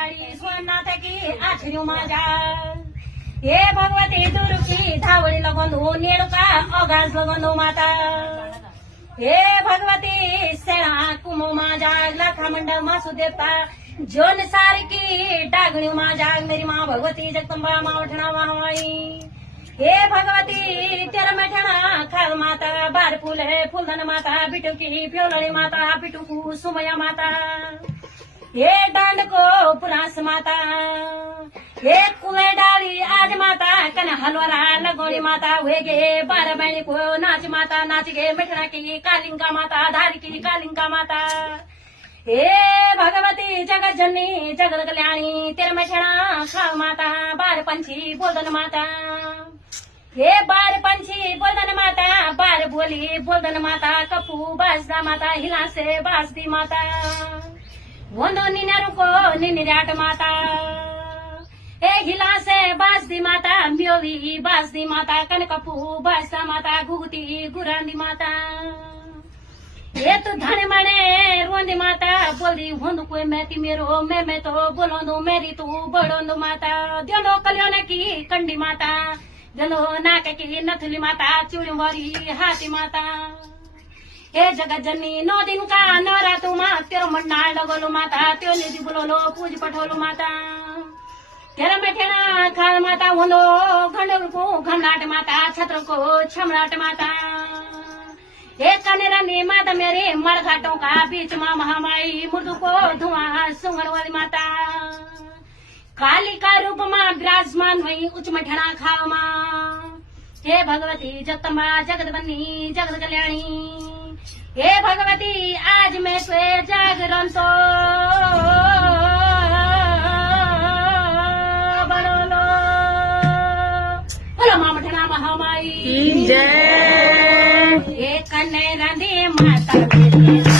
वाली सोमनाथ की आठरी माझा हे भगवती दुर्गी धावळी लगोंदू नेडुका अगास लगोंदू माता हे भगवती सेना कुमो माझा लाखा मंडळ मासू देवता जोन सारखी डागणी माझा मेरी माँ भगवती जगदंबा मावठणा वाहवाई हे भगवती तेरा मैठणा खाल माता बार फूल है फूलधन माता बिटू की प्योलड़ी माता बिटू सुमया माता हे डांड को पुरास माता हे कुए डाली आज माता कन हलवरा लगोड़ी माता हुए गे बारह बहनी को नाच माता नाच गे मिठना की कालिंका माता धारी की कालिंका माता हे भगवती जगत जननी जगत कल्याणी तेरे मैठना खाल माता बार पंछी बोलदन माता हे बार पंछी बोलदन माता बार बोली बोलदन माता कपू बासदा माता हिला से बासदी माता वंदो निन्यारू को निन्याट माता हे हिला से बासदी माता म्योवी बासदी माता कनकपू बासदा माता घुगती गुरांदी माता ये तो धन मणे रोंदी माता बोली वंदो कोई मैती मेरो मैं तो बोलोंदो मेरी तू बड़ोंदो माता द्योंदो कल्याण की कंडी माता जनो नाक की नथुली माता चूड़ी वारी हाथी माता हे जगत जननी 9 दिन का नवरात्रु मा तेरो मंडाल लगोलो माता त्यो निधि बोलोलो पूज पठोलो माता तेरा मैठेना खाल माता वंदो घंडल को घंडाट माता छत्र को छमराट माता हे कनेरानी माता मेरे मरघाटों का बीच माँ महामाई मृदु को धुआं सुंगड़ वाली माता काली का रूप माँ विराजमान हुई उच्च मठना खाओ माँ हे भगवती जगदम्बा जगत बन्नी जगत कल्याणी हे भगवती आज मैं तुए जागरण तो बड़ोलो बोलो माँ मठना महामाई जय हे कन्ने रंदी माता